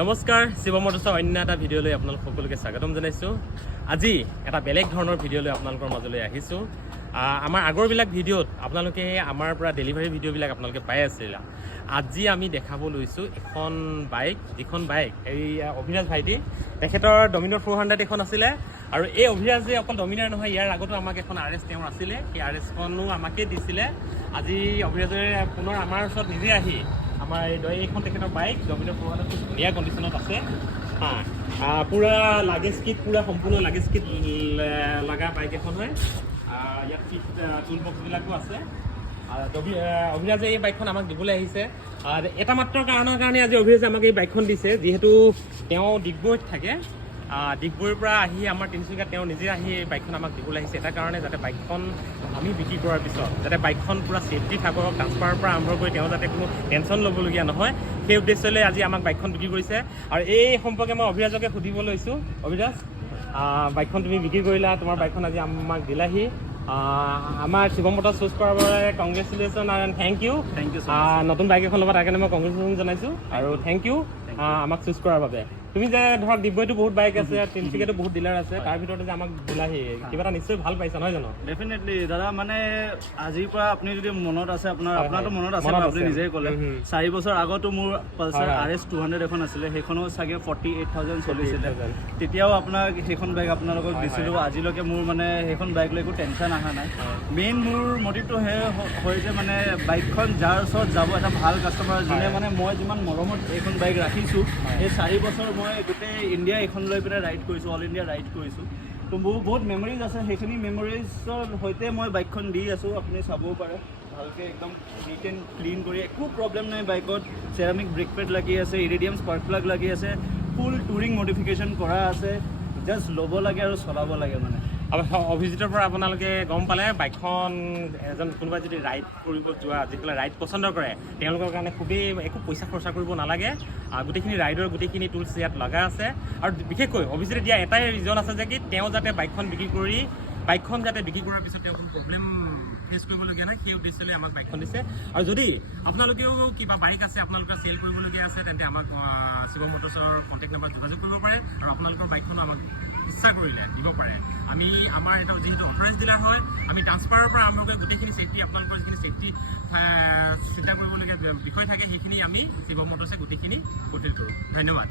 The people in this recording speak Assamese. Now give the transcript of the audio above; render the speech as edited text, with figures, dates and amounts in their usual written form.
নমস্কাৰ শিৱ মটৰ্ছৰ অন্য এটা ভিডিঅ'লৈ আপোনালোক সকলোকে স্বাগতম জনাইছোঁ। আজি এটা বেলেগ ধৰণৰ ভিডিঅ'লৈ আপোনালোকৰ মাজলৈ আহিছোঁ। আমাৰ আগৰবিলাক ভিডিঅ'ত আপোনালোকে আমাৰ পৰা ডেলিভাৰী ভিডিঅ'বিলাক আপোনালোকে পাই আছিল। আজি আমি দেখাব লৈছোঁ এখন বাইক, যিখন বাইক এই অভিৰাজ ভাইটি, তেখেতৰ ডমিনাৰ 400 এখন আছিলে। আৰু এই অভিৰাজে অকল ডমিনাৰ নহয়, ইয়াৰ আগতো আমাক এখন RS তেওঁৰ আছিলে, সেই RSখনো আমাকে দিছিলে। আজি অভিৰাজে পুনৰ আমাৰ ওচৰত নিজে আহি আমাৰ এইখন তেখেতৰ বাইক ডমিনাৰ 400 খুব ধুনীয়া কণ্ডিশ্যনত আছে। পূৰা লাগেজ কিট, পূৰা সম্পূৰ্ণ লাগেজ কিট লগা বাইক এখন হয়। ইয়াত ফিট টুল বক্সবিলাকো আছে। অভিৰাজে এই বাইকখন আমাক দিবলৈ আহিছে। এটা মাত্ৰ কাৰণৰ কাৰণে আজি অভিৰাজে আমাক এই বাইকখন দিছে, যিহেতু তেওঁ ডিগবৈত থাকে। ডিগবৈৰ পৰা আহি আমাৰ তিনিচুকীয়াত তেওঁ নিজে আহি এই বাইকখন আমাক দিবলৈ আহিছে। এটা কাৰণে যাতে বাইকখন আমি বিক্ৰী কৰাৰ পিছত যাতে বাইকখন পূৰা ছেফটি থাকক, ট্ৰান্সফাৰৰ পৰা আৰম্ভ কৰি তেওঁ যাতে কোনো টেনশ্যন ল'বলগীয়া নহয়, সেই উদ্দেশ্যলৈ আজি আমাক বাইকখন বিক্ৰী কৰিছে। আৰু এই সম্পৰ্কে মই অভিৰাজকে সুধিব লৈছোঁ। অভিৰাজ, বাইকখন তুমি বিক্ৰী কৰিলা, তোমাৰ বাইকখন আজি আমাক দিলাহি। আমাৰ শিৱ মটৰ্ছ চুজ কৰাৰ বাবে কংগ্ৰেচুলেশ্যন আৰু থেংক ইউ। নতুন বাইক এখন ল'বা, তাৰ কাৰণে মই কংগ্ৰেচুলেশ্যন জনাইছোঁ আৰু থেংক ইউ আমাক চুজ কৰাৰ বাবে। তুমি যে ধৰক ডিগবৈতো বহুত বাইক আছে, তিনিচুকীয়াতো বহুত ডিলাৰ আছে, তাৰ ভিতৰতে যে আমাক দিলাহি, কিবা এটা নিশ্চয় ভাল পাইছা নহয় জানো? ডেফিনেটলি দাদা, মানে আজিৰ পৰা আপুনি যদি মনত আছে, আপোনাৰতো মনত আছে, আপুনি নিজেই ক'লে 4 বছৰ আগতো মোৰ পালচাৰ RS 200 এখন আছিলে, সেইখনো চাগে 48,000 চলিছিলে। তেতিয়াও আপোনাক সেইখন বাইক আপোনালোকক দিছিলোঁ। আজিলৈকে মোৰ মানে সেইখন বাইক লৈ একো টেনশ্যন অহা নাই। মেইন মোৰ মটিভটো হয় যে মানে বাইকখন যাৰ ওচৰত যাব, এটা ভাল কাষ্টমাৰ, যোনে মানে মই যিমান মৰমত এইখন বাইক ৰাখিছোঁ, এই 4 বছৰ মই গোটেই ইণ্ডিয়া এইখন লৈ পিনে ৰাইড কৰিছোঁ, অল ইণ্ডিয়া ৰাইড কৰিছোঁ। তো মোৰ বহুত মেমৰিজ আছে, সেইখিনি মেমৰিজৰ সৈতে মই বাইকখন দি আছোঁ। আপুনি চাবও পাৰে ভালকৈ, একদম নিট এণ্ড ক্লিন কৰি, একো প্ৰব্লেম নাই বাইকত। চেৰামিক ব্ৰেক পেড লাগি আছে, ইৰিডিয়াম স্পাৰ্ক প্লাগ লাগি আছে, ফুল টুৰিং মডিফিকেশ্যন কৰা আছে। জাষ্ট ল'ব লাগে আৰু চলাব লাগে মানে। অভিজিতৰ পৰা আপোনালোকে গম পালে, বাইকখন এজন কোনোবাই যদি ৰাইড কৰিব যোৱা, যিসকলে ৰাইড পচন্দ কৰে, তেওঁলোকৰ কাৰণে খুবেই একো পইচা খৰচা কৰিব নালাগে। গোটেইখিনি ৰাইডৰ গোটেইখিনি টুলছ ইয়াত লগা আছে। আৰু বিশেষকৈ অভিজিতে দিয়া এটাই ৰিজন আছে যে কি তেওঁ যাতে বাইকখন বিক্ৰী কৰাৰ পিছত তেওঁ কোনো প্ৰব্লেম ফেচ কৰিবলগীয়া নাই, সেই উদ্দেশ্যলৈ আমাক বাইকখন দিছে। আৰু যদি আপোনালোকেও কিবা বাইক আছে, আপোনালোকৰ চেল কৰিবলগীয়া আছে, তেন্তে আমাক শিৱ মটৰ্ছৰ কণ্টেক্ট নাম্বাৰত যোগাযোগ কৰিব পাৰে আৰু আপোনালোকৰ বাইকখনো আমাক ইচ্ছা কৰিলে দিব পাৰে। আমি আমাৰ এটা যিহেতু অথৰাইজ ডিলাৰ হয়, আমি ট্ৰান্সফাৰৰ পৰা আৰম্ভ কৰি গোটেইখিনি ছেফটি, আপোনালোকৰ যিখিনি ছেফটি চিন্তা কৰিবলগীয়া বিষয় থাকে, সেইখিনি আমি শিৱ মটৰ্ছে গোটেইখিনি ফুলফিল কৰোঁ। ধন্যবাদ।